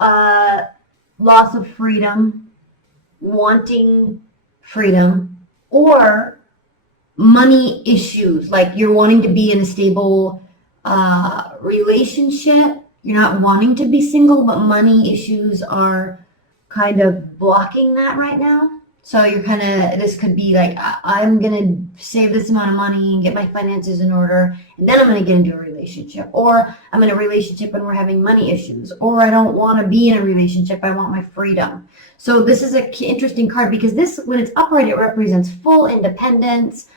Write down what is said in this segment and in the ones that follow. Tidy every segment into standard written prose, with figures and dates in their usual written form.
uh, loss of freedom, wanting freedom, or money issues, like you're wanting to be in a stable relationship. You're not wanting to be single, but money issues are kind of blocking that right now. So you're kind of, this could be like, I'm going to save this amount of money and get my finances in order, and then I'm going to get into a relationship. Or I'm in a relationship and we're having money issues. Or I don't want to be in a relationship, I want my freedom. So this is an interesting card because this, when it's upright, it represents full independence,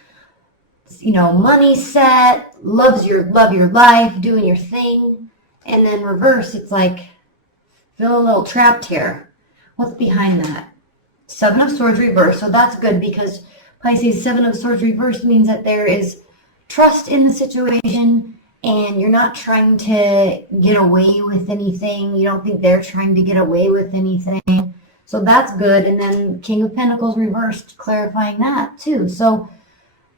money set, love your life, doing your thing. And then reverse, it's like, feel a little trapped here. What's behind that? Seven of Swords reversed. So that's good because Pisces, Seven of Swords reversed means that there is trust in the situation and you're not trying to get away with anything. You don't think they're trying to get away with anything. So that's good. And then King of Pentacles reversed, clarifying that too. So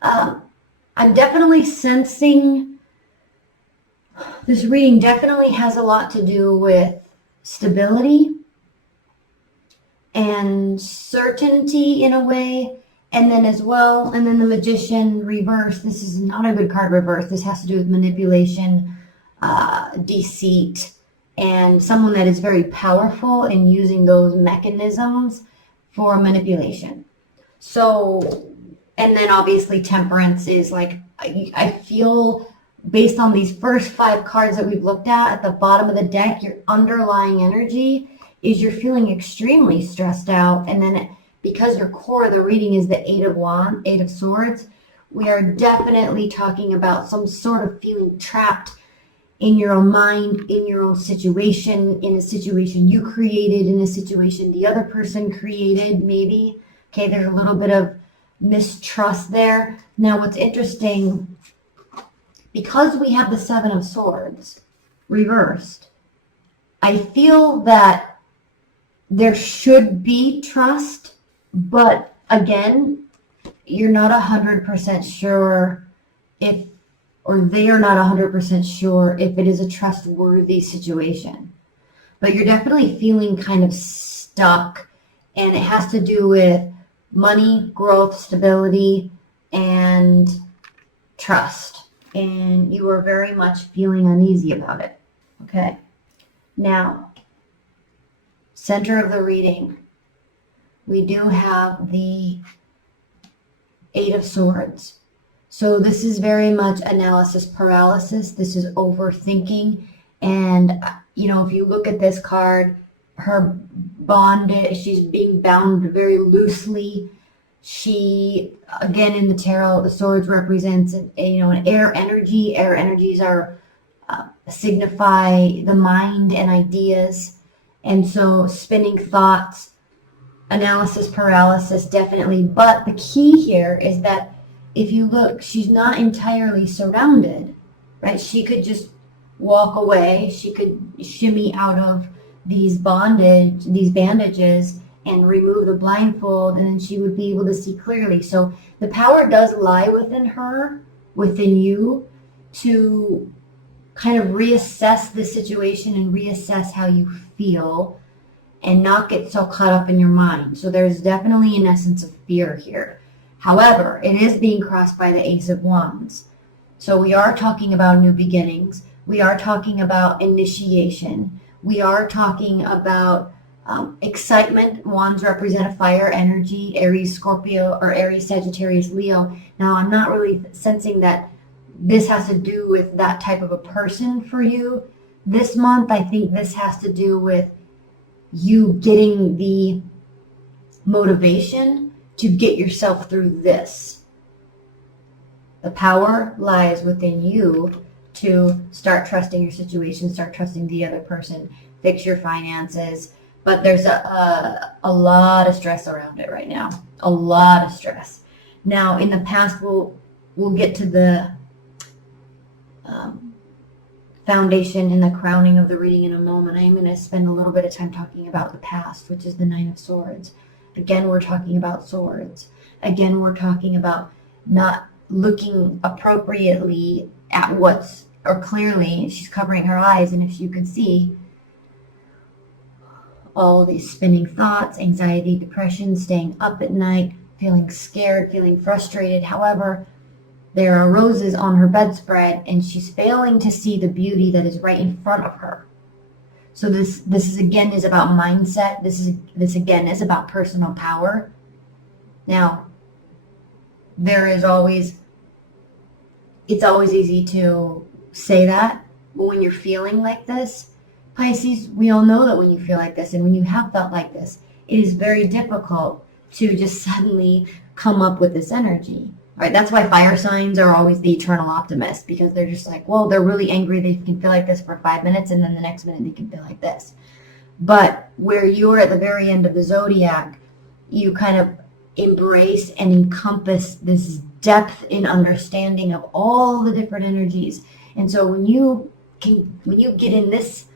I'm definitely sensing this reading definitely has a lot to do with stability and certainty in a way, and then as well, and then the Magician reverse. This is not a good card reverse. This has to do with manipulation, deceit, and someone that is very powerful in using those mechanisms for manipulation. So, and then obviously Temperance is like, I feel based on these first 5 cards that we've looked at the bottom of the deck, your underlying energy is you're feeling extremely stressed out. And then because your core of the reading is the Eight of Swords, we are definitely talking about some sort of feeling trapped in your own mind, in your own situation, in a situation you created, in a situation the other person created, maybe. Okay, there's a little bit of mistrust there. Now, what's interesting, because we have the Seven of Swords reversed, I feel that there should be trust, but again, you're not 100% sure if, or they are not 100% sure if it is a trustworthy situation. But you're definitely feeling kind of stuck, and it has to do with money, growth, stability, and trust. And you are very much feeling uneasy about it. Okay. Now, center of the reading, we do have the Eight of Swords. So this is very much analysis paralysis. This is overthinking. And, if you look at this card, her bondage, she's being bound very loosely. She, again, in the tarot, the swords represents an air energy. Air energies are signify the mind and ideas, and so spinning thoughts, analysis paralysis, definitely. But the key here is that if you look, she's not entirely surrounded, right? She could just walk away. She could shimmy out of these bandages and remove the blindfold, and then she would be able to see clearly. So the power does lie within her, within you, to kind of reassess the situation and reassess how you feel and not get so caught up in your mind. So there's definitely an essence of fear here. However, it is being crossed by the Ace of Wands. So we are talking about new beginnings. We are talking about initiation. We are talking about excitement. Wands represent a fire energy, Aries, Scorpio, or Aries, Sagittarius, Leo. Now, I'm not really sensing that this has to do with that type of a person for you this month. I think this has to do with you getting the motivation to get yourself through this. The power lies within you to start trusting your situation, start trusting the other person, fix your finances. But there's a lot of stress around it right now. A lot of stress. Now, in the past, we'll get to the foundation and the crowning of the reading in a moment. I'm going to spend a little bit of time talking about the past, which is the Nine of Swords. Again, we're talking about swords. Again, we're talking about not looking appropriately at what's, or clearly, she's covering her eyes, and if you could see, all these spinning thoughts, anxiety, depression, staying up at night, feeling scared, feeling frustrated. However, there are roses on her bedspread, and she's failing to see the beauty that is right in front of her. So this is again is about mindset. This again is about personal power. Now, it's always easy to say that, but when you're feeling like this, Pisces, we all know that when you feel like this and when you have felt like this, it is very difficult to just suddenly come up with this energy. Right? That's why fire signs are always the eternal optimist, because they're just like, well, they're really angry. They can feel like this for 5 minutes, and then the next minute they can feel like this. But where you're at the very end of the zodiac, you kind of embrace and encompass this depth in understanding of all the different energies. And so when you get in this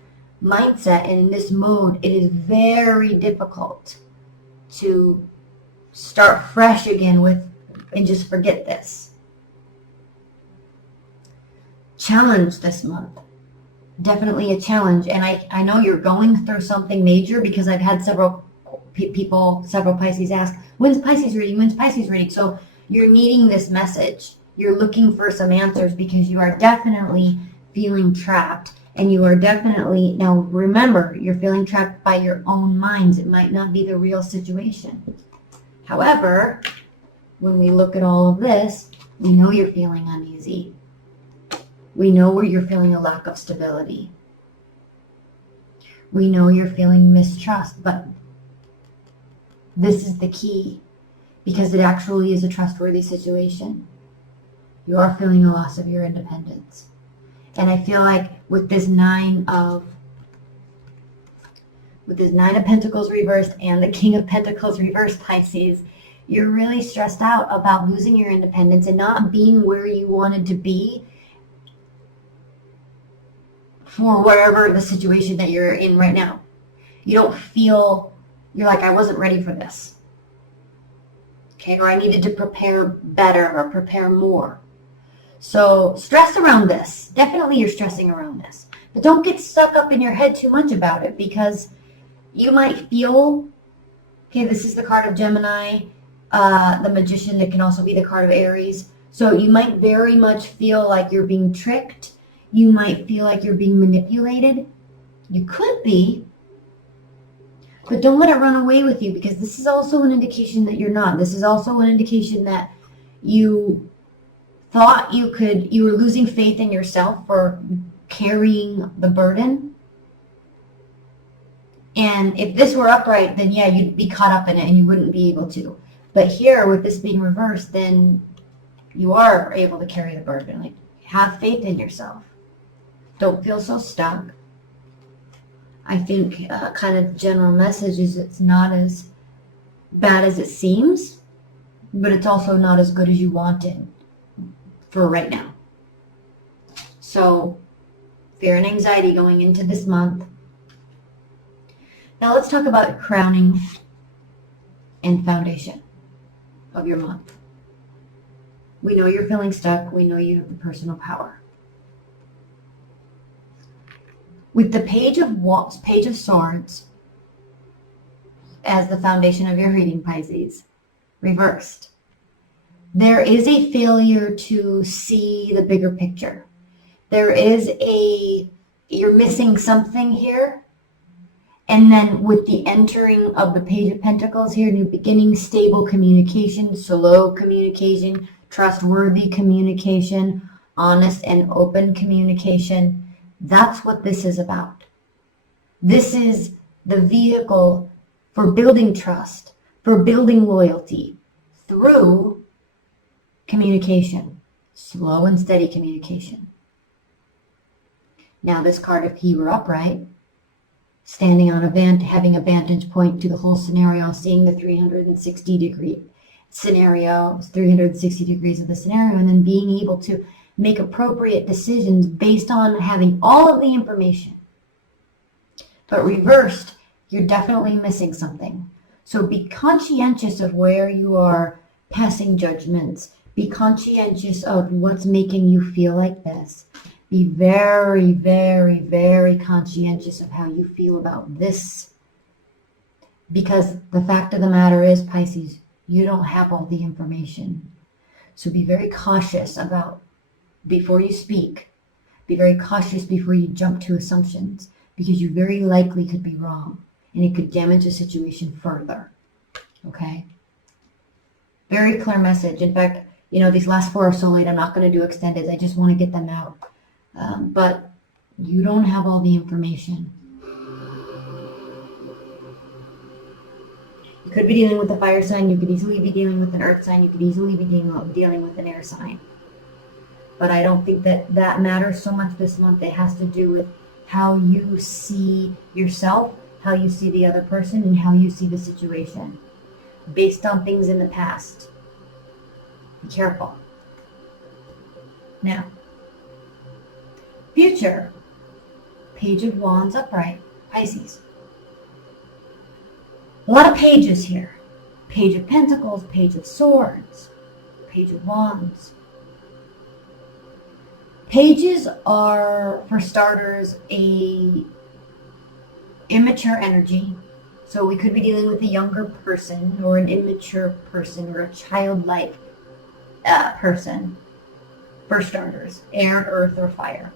mindset and in this mode, it is very difficult to start fresh again and just forget this. Challenge this month. Definitely a challenge. And I know you're going through something major, because I've had several Pisces ask, when's Pisces reading? When's Pisces reading? So you're needing this message. You're looking for some answers because you are definitely feeling trapped. And you are definitely, now remember, you're feeling trapped by your own minds. It might not be the real situation. However, when we look at all of this, we know you're feeling uneasy. We know where you're feeling a lack of stability. We know you're feeling mistrust, but this is the key, because it actually is a trustworthy situation. You are feeling a loss of your independence. And I feel like with this Nine of Pentacles reversed and the King of Pentacles reversed, Pisces, you're really stressed out about losing your independence and not being where you wanted to be for wherever the situation that you're in right now. You don't feel, you're like, I wasn't ready for this. Okay, or I needed to prepare better or prepare more. So stress around this. Definitely you're stressing around this. But don't get stuck up in your head too much about it, because you might feel, okay, this is the card of Gemini, the Magician. That can also be the card of Aries. So you might very much feel like you're being tricked. You might feel like you're being manipulated. You could be. But don't let it run away with you, because this is also an indication that you're not. This is also an indication that you thought you were losing faith in yourself for carrying the burden. And if this were upright, then yeah, you'd be caught up in it and you wouldn't be able to. But here, with this being reversed, then you are able to carry the burden. Like, have faith in yourself. Don't feel so stuck. I think kind of general message is it's not as bad as it seems, but it's also not as good as you wanted for right now. So, fear and anxiety going into this month. Now let's talk about crowning and foundation of your month. We know you're feeling stuck. We know you have the personal power. With the Page of Swords as the foundation of your reading, Pisces, reversed, there is a failure to see the bigger picture. You're missing something here. And then with the entering of the Page of Pentacles here, new beginning, stable communication, slow communication, trustworthy communication, honest and open communication. That's what this is about. This is the vehicle for building trust, for building loyalty through communication, slow and steady communication. Now this card, if he were upright, standing on having a vantage point to the whole scenario, seeing the 360-degree scenario, 360 degrees of the scenario, and then being able to make appropriate decisions based on having all of the information. But reversed, you're definitely missing something. So be conscientious of where you are passing judgments. Be conscientious of what's making you feel like this. Be very, very, very conscientious of how you feel about this Because the fact of the matter is, Pisces, you don't have all the information. So be very cautious about before you speak. Be very cautious before you jump to assumptions, because you very likely could be wrong and it could damage the situation further. Okay? Very clear message. In fact, these last 4 are so late, I'm not going to do extended. I just want to get them out. But you don't have all the information. You could be dealing with a fire sign. You could easily be dealing with an earth sign. You could easily be dealing with an air sign. But I don't think that matters so much this month. It has to do with how you see yourself, how you see the other person, and how you see the situation based on things in the past. Be careful. Now, future. Page of Wands upright. Pisces. A lot of pages here. Page of Pentacles, Page of Swords, Page of Wands. Pages are, for starters, a immature energy. So we could be dealing with a younger person or an immature person or a childlike person. For starters, air, earth, or fire.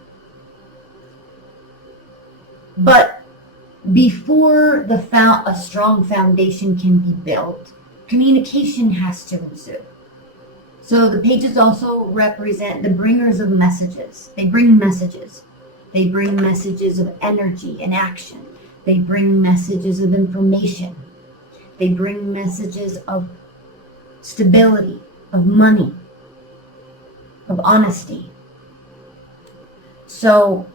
But before a strong foundation can be built, communication has to ensue. So the pages also represent the bringers of messages. They bring messages. They bring messages of energy and action. They bring messages of information. They bring messages of stability, of money, of honesty. So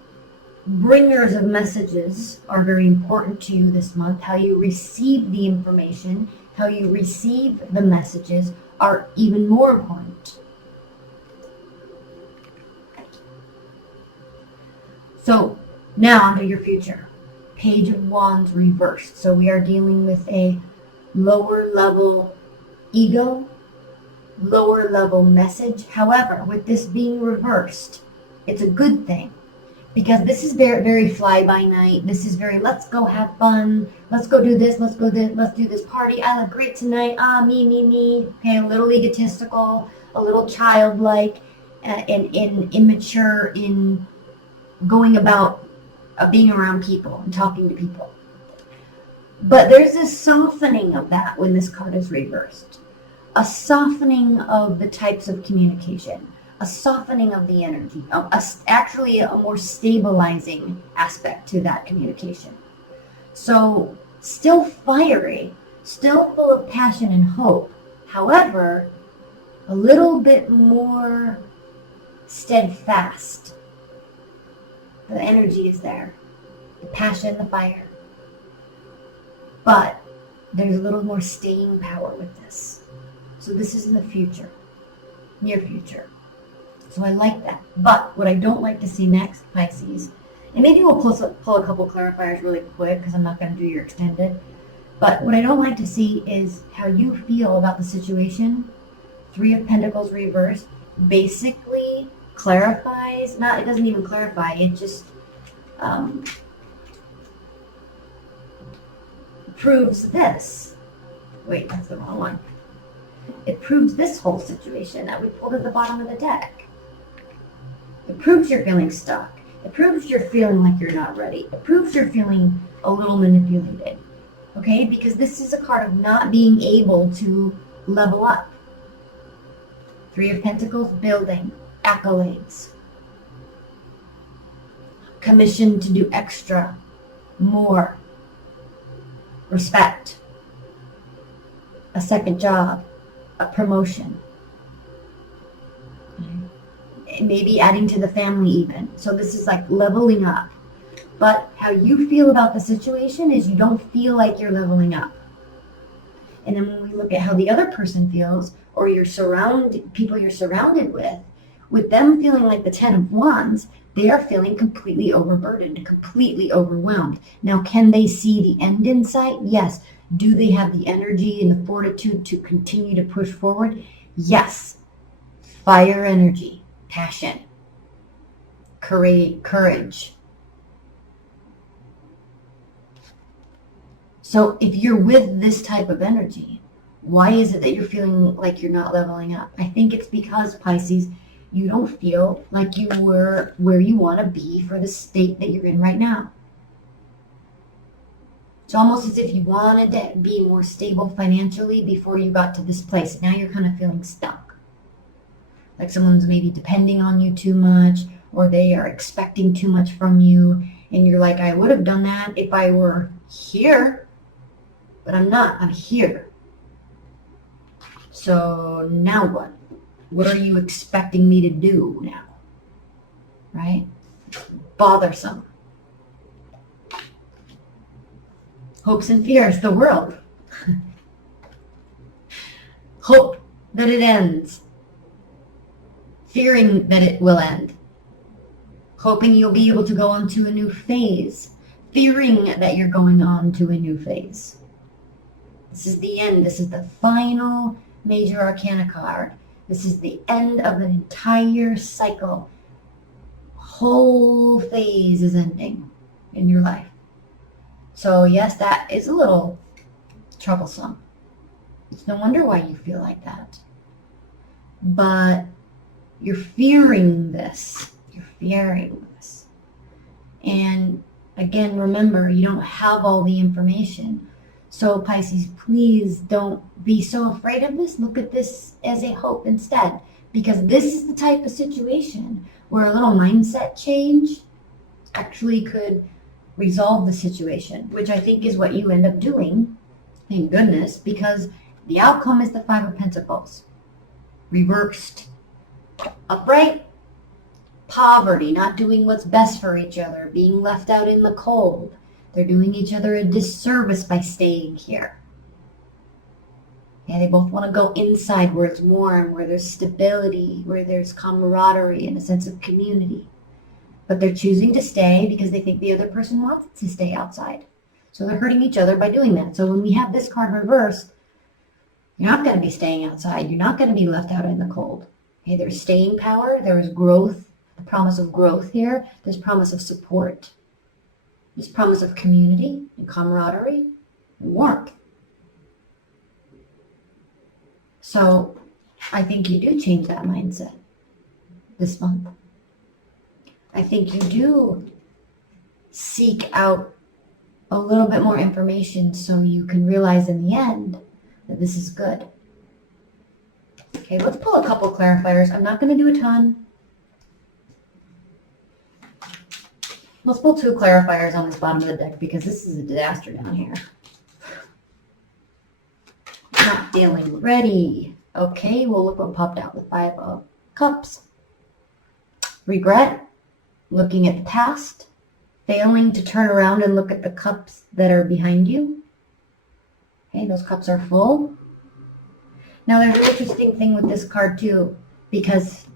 bringers of messages are very important to you this month. How you receive the information, how you receive the messages are even more important. So now onto your future. Page of Wands reversed. So we are dealing with a lower level ego, lower level message. However, with this being reversed, it's a good thing. Because this is very, very fly-by-night. This is very, let's go have fun. Let's go do this. Let's do this party. I look great tonight. Me. Okay, a little egotistical, a little childlike, and immature in going about being around people and talking to people. But there's this softening of that when this card is reversed. A softening of the types of communication. A softening of the energy, actually a more stabilizing aspect to that communication. So still fiery, still full of passion and hope. However, a little bit more steadfast. The energy is there, the passion, the fire. But there's a little more staying power with this. So this is in the future, near future. So I like that. But what I don't like to see next, Pisces, and maybe we'll pull a couple clarifiers really quick because I'm not going to do your extended. But what I don't like to see is how you feel about the situation. 3 of Pentacles reversed basically clarifies, it doesn't even clarify, it just proves this. Wait, that's the wrong one. It proves this whole situation that we pulled at the bottom of the deck. It proves you're feeling stuck. It proves you're feeling like you're not ready. It proves you're feeling a little manipulated. Okay? Because this is a card of not being able to level up. 3 of Pentacles, building, accolades. Commission to do extra, more. Respect. A second job. A promotion. Maybe adding to the family even. So this is like leveling up. But how you feel about the situation is you don't feel like you're leveling up. And then when we look at how the other person feels, or people you're surrounded with them feeling like the 10 of Wands, they are feeling completely overburdened, completely overwhelmed. Now, can they see the end in sight? Yes. Do they have the energy and the fortitude to continue to push forward? Yes. Fire energy. Passion, courage. So if you're with this type of energy, why is it that you're feeling like you're not leveling up? I think it's because, Pisces, you don't feel like you were where you want to be for the state that you're in right now. It's almost as if you wanted to be more stable financially before you got to this place. Now you're kind of feeling stuck. Like someone's maybe depending on you too much, or they are expecting too much from you. And you're like, I would have done that if I were here, but I'm not. I'm here. So now what? What are you expecting me to do now? Right? Bothersome. Hopes and fears, the world. Hope that it ends. Fearing that it will end. Hoping you'll be able to go on to a new phase. Fearing that you're going on to a new phase. This is the end. This is the final major arcana card. This is the end of an entire cycle. Whole phase is ending in your life. So yes, that is a little troublesome. It's no wonder why you feel like that. But you're fearing this. You're fearing this. And again, remember, you don't have all the information. So Pisces, please don't be so afraid of this. Look at this as a hope instead. Because this is the type of situation where a little mindset change actually could resolve the situation, which I think is what you end up doing, thank goodness, because the outcome is the Five of Pentacles. Reversed. Upright. Poverty, not doing what's best for each other, being left out in the cold. They're doing each other a disservice by staying here. Yeah, they both want to go inside where it's warm, where there's stability, where there's camaraderie and a sense of community. But they're choosing to stay because they think the other person wants to stay outside. So they're hurting each other by doing that. So when we have this card reversed, you're not going to be staying outside. You're not going to be left out in the cold. Okay, there's staying power. There is growth, the promise of growth here. There's promise of support. There's promise of community and camaraderie and warmth. So I think you do change that mindset this month. I think you do seek out a little bit more information so you can realize in the end that this is good. Okay, let's pull a couple clarifiers. I'm not going to do a ton. Let's pull two clarifiers on this bottom of the deck because this is a disaster down here. Not feeling ready. Okay, well, look what popped out. The Five of Cups. Regret. Looking at the past. Failing to turn around and look at the cups that are behind you. Okay, those cups are full. Now, there's an interesting thing with this card, too, because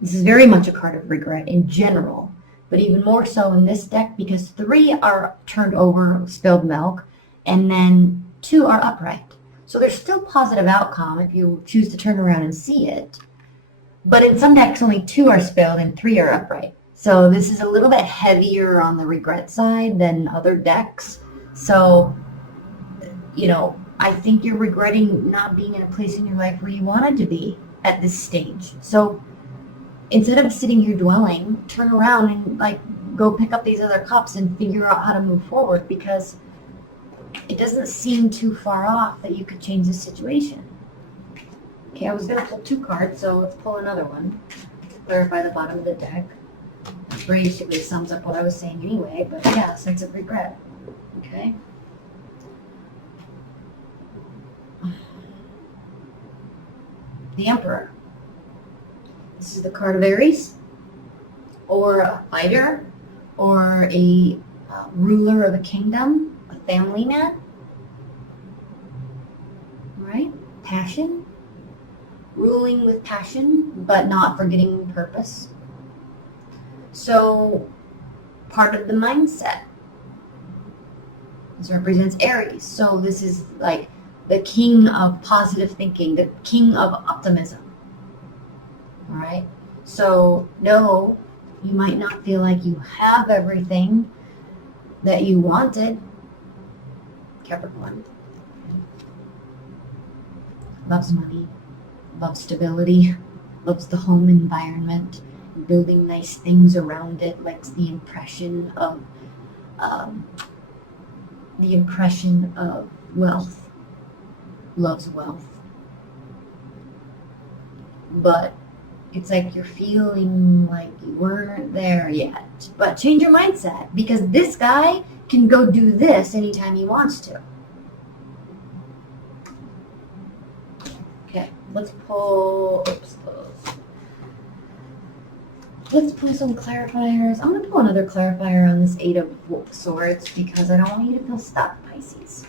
this is very much a card of regret in general, but even more so in this deck because 3 are turned over, spilled milk, and then 2 are upright. So there's still positive outcome if you choose to turn around and see it. But in some decks, only 2 are spilled and 3 are upright. So this is a little bit heavier on the regret side than other decks. So, you know, I think you're regretting not being in a place in your life where you wanted to be at this stage. So instead of sitting here dwelling, turn around and like go pick up these other cups and figure out how to move forward because it doesn't seem too far off that you could change the situation. Okay, I was going to pull 2 cards, so let's pull another one. Clarify the bottom of the deck. That basically sums up what I was saying anyway, but yeah, sense of regret. Okay. The Emperor. This is the card of Aries, or a fighter, or a ruler of a kingdom, a family man. All right? Passion. Ruling with passion, but not forgetting purpose. So, part of the mindset. This represents Aries. So this is like the king of positive thinking, the king of optimism. All right? So, no, you might not feel like you have everything that you wanted, Capricorn. Loves money, loves stability, loves the home environment, building nice things around it, likes the impression of wealth, loves wealth. But it's like you're feeling like you weren't there yet. But change your mindset, because this guy can go do this anytime he wants to. Okay, let's pull some clarifiers. I'm going to pull another clarifier on this Eight of Swords because I don't want you to feel stuck, Pisces.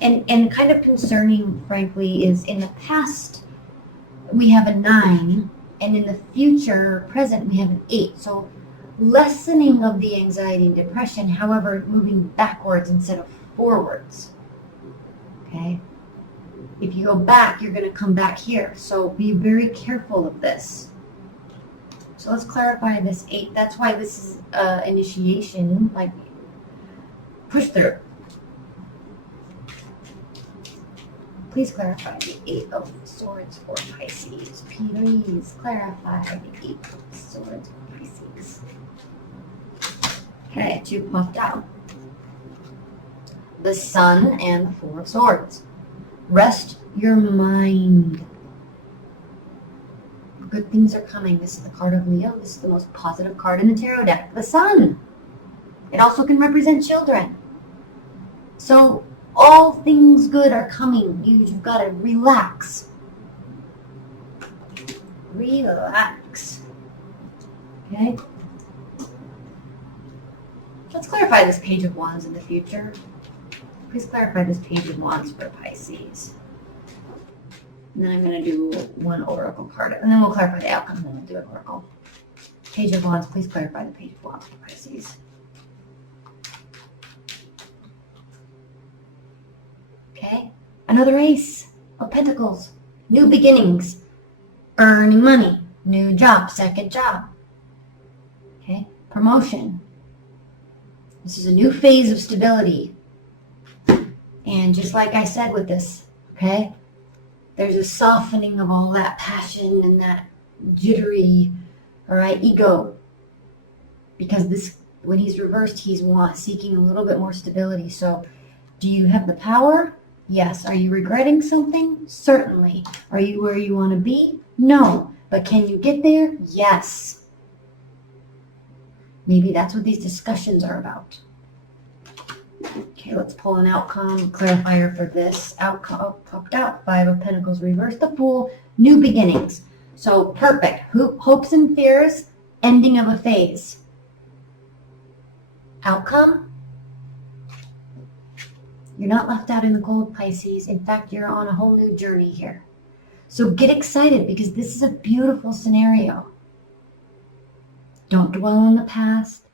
And kind of concerning, frankly, is in the past we have a 9, and in the future, present, we have an 8. So lessening of the anxiety and depression, however, moving backwards instead of forwards. Okay? If you go back, you're going to come back here. So be very careful of this. So let's clarify this 8. That's why this is initiation, like push through. Please clarify the 8 of Swords for Pisces. Please clarify the 8 of Swords for Pisces. Okay, 2 popped out. The Sun and the 4 of Swords. Rest your mind. Good things are coming. This is the card of Leo. This is the most positive card in the tarot deck. The Sun. It also can represent children. So all things good are coming. You've got to relax. Relax. Okay? Let's clarify this Page of Wands in the future. Please clarify this Page of Wands for Pisces. And then I'm going to do one oracle card. And then we'll clarify the outcome, and then we'll do an oracle. Page of Wands, please clarify the Page of Wands for Pisces. Okay, another Ace of Pentacles. New beginnings. Earning money. New job. Second job. Okay, promotion. This is a new phase of stability. And just like I said with this, okay, there's a softening of all that passion and that jittery, all right, ego. Because this, when he's reversed, he's seeking a little bit more stability. So do you have the power? Yes. Are you regretting something? Certainly. Are you where you want to be? No. But can you get there? Yes. Maybe that's what these discussions are about. Okay, let's pull an outcome clarifier for this. Outcome popped out. 5 of Pentacles reversed. The Fool. New beginnings. So perfect. Hopes and fears. Ending of a phase. Outcome. You're not left out in the cold, Pisces. In fact, you're on a whole new journey here. So get excited, because this is a beautiful scenario. Don't dwell on the past.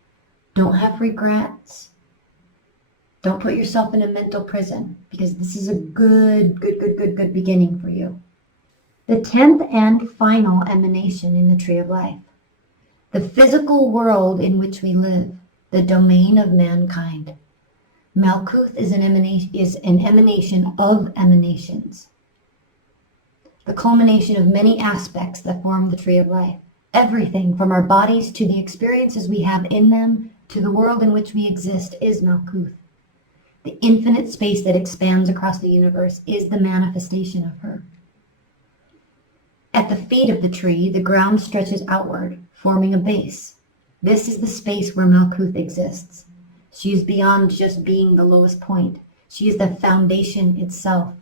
Don't have regrets. Don't put yourself in a mental prison, because this is a good beginning for you. The 10th and final emanation in the Tree of Life. The physical world in which we live, the domain of mankind. Malkuth is an emanation of emanations. The culmination of many aspects that form the Tree of Life. Everything from our bodies to the experiences we have in them to the world in which we exist is Malkuth. The infinite space that expands across the universe is the manifestation of her. At the feet of the tree, the ground stretches outward, forming a base. This is the space where Malkuth exists. She is beyond just being the lowest point. She is the foundation itself.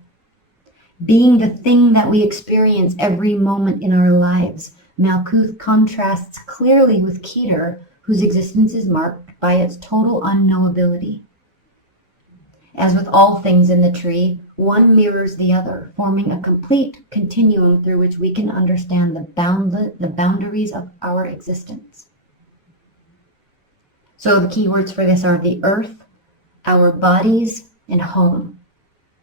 Being the thing that we experience every moment in our lives, Malkuth contrasts clearly with Keter, whose existence is marked by its total unknowability. As with all things in the tree, one mirrors the other, forming a complete continuum through which we can understand the boundaries of our existence. So the key words for this are the earth, our bodies, and home.